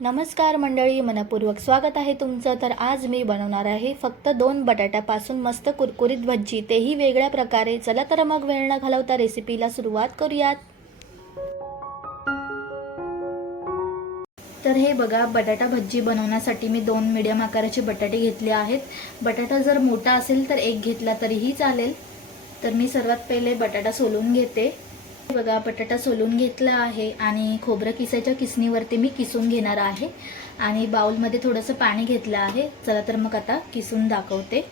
नमस्कार मंडळी मनपूर्वक स्वागत आहे तुमचं. तर आज मी बनवणार आहे फक्त दोन बटाट्यापासून मस्त कुरकुरीत भज्जी. तेही वेगळ्या प्रकारे. चला तर मग वेळ न घालवता रेसिपीला सुरुवात करूयात. तर हे बघा बटाटा भज्जी बनवण्यासाठी मी दोन मिडियम आकाराचे बटाटे घेतले आहेत. बटाटा जर मोठा असेल तर एक घेतला तरीही चालेल. तर मी सर्वात पहिले बटाटा सोलून घेते. बघा बटाटा सोलून घेतला आहे आणि खोबरं किसायच्या किसणीवरती मी किसून घेणार आहे. आणि बाउलमध्ये थोडंसं पाणी घेतलं आहे. चला तर मग आता किसून दाखवते.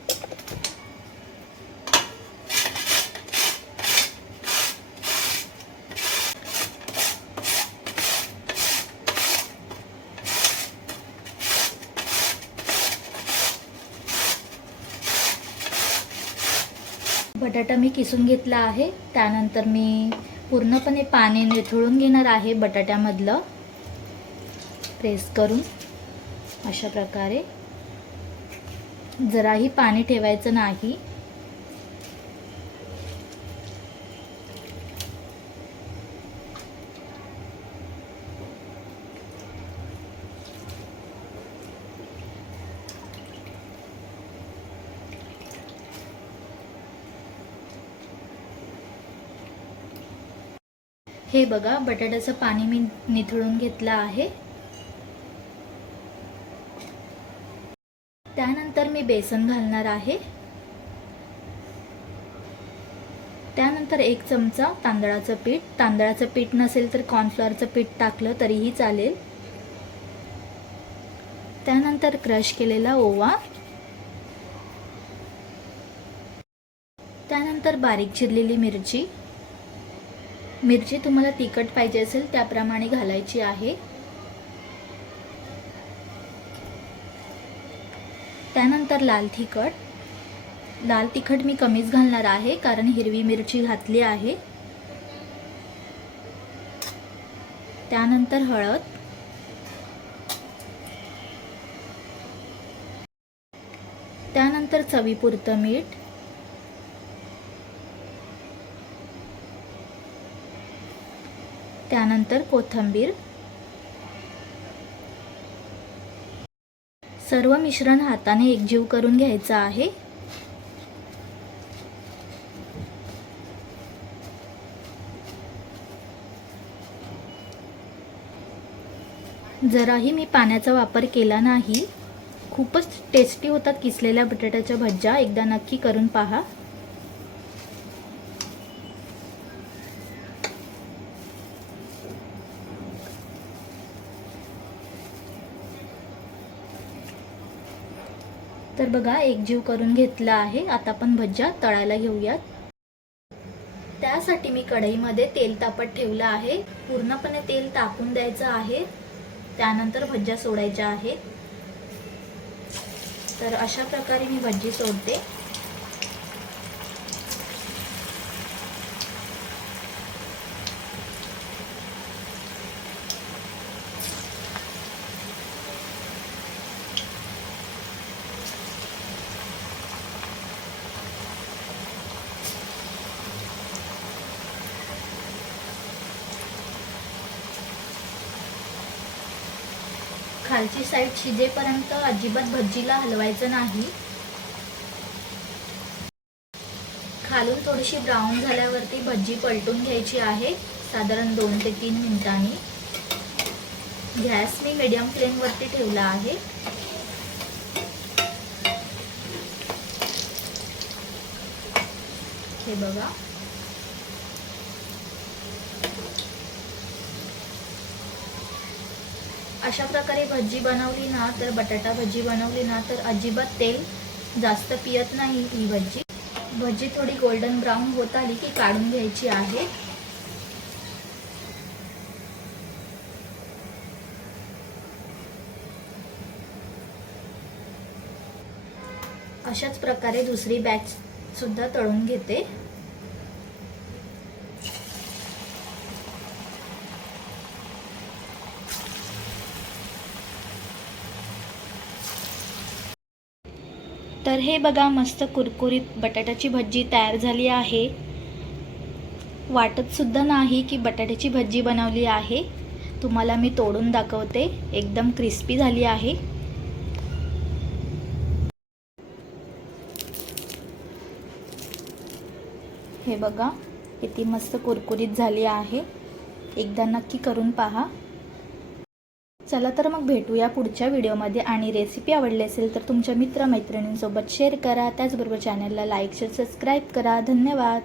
बटाटा मी किसून घेतला आहे. त्यानंतर मी पूर्णपणे पाणी निथळून घेणार आहे बटाट्यामधलं. प्रेस करून अशा प्रकारे. जराही पाणी ठेवायचं नाही. हे बघा बटाट्याचं पाणी मी निथळून घेतलं आहे. त्यानंतर मी बेसन घालणार आहे. त्यानंतर एक चमचा तांदळाचं पीठ. तांदळाचं पीठ नसेल तर कॉर्नफ्लॉवरचं पीठ टाकलं तरीही चालेल. त्यानंतर क्रश केलेला ओवा. त्यानंतर बारीक चिरलेली मिरची. मिरची तुम्हाला तिखट पाहिजे असेल त्याप्रमाणे घालायची आहे. त्यानंतर लाल तिखट. लाल तिखट मी कमीच घालणार आहे कारण हिरवी मिरची घातली आहे. त्यानंतर हळद. त्यानंतर चवीपुरतं मीठ. त्यानंतर कोथिंबीर. सर्व मिश्रण हाताने एकजीव करून घ्यायचं आहे. जराही मी पाण्याचा वापर केला नाही. खूपच टेस्टी होतात किसलेल्या बटाट्याच्या भज्जा. एकदा नक्की करून पहा. तर बघा एकजीव करून घेतला आहे. आता आपण भज्या तळायला घेऊयात. त्यासाठी मी कढईमध्ये तेल तापत ठेवलं आहे. पूर्णपणे तेल तापून द्यायचं आहे. त्यानंतर भज्या सोडायच्या आहेत. तर अशा प्रकारे मी भज्जी सोडते. खालची साईड शिजेपर्यंत अजिबात भज्जीला हलवायचं नाही. खालून थोडीशी ब्राऊन झाल्यावरती भज्जी पलटून घ्यायची आहे साधारण दोन ते तीन मिनिटांनी. गॅस मी मीडियम फ्लेमवरती ठेवला आहे. हे बघा. अशा प्रकारे भजी बनवली ना तर बटाटा भजी बनवली ना तर अजिबात तेल जास्त पियत नाही ही भजी. भजी थोडी गोल्डन ब्राऊन होत आली की काढून घ्यायची आहे. अशाच प्रकारे दुसरी बॅच सुद्धा तळून घेते. तर हे बघा मस्त कुरकुरीत बटाट्याची भज्जी तयार झाली आहे. वाटतसुद्धा नाही की बटाट्याची भज्जी बनवली आहे. तुम्हाला मी तोडून दाखवते. एकदम क्रिस्पी झाली आहे. हे बघा किती मस्त कुरकुरीत झाली आहे. एकदा नक्की करून पहा. चला तर मग भेटूया पुढच्या व्हिडिओमध्ये. आणि रेसिपी आवडली असेल तर तुमच्या मित्रमैत्रिणींसोबत शेअर करा. त्याचबरोबर चॅनलला लाईक शेअर सबस्क्राईब करा. धन्यवाद.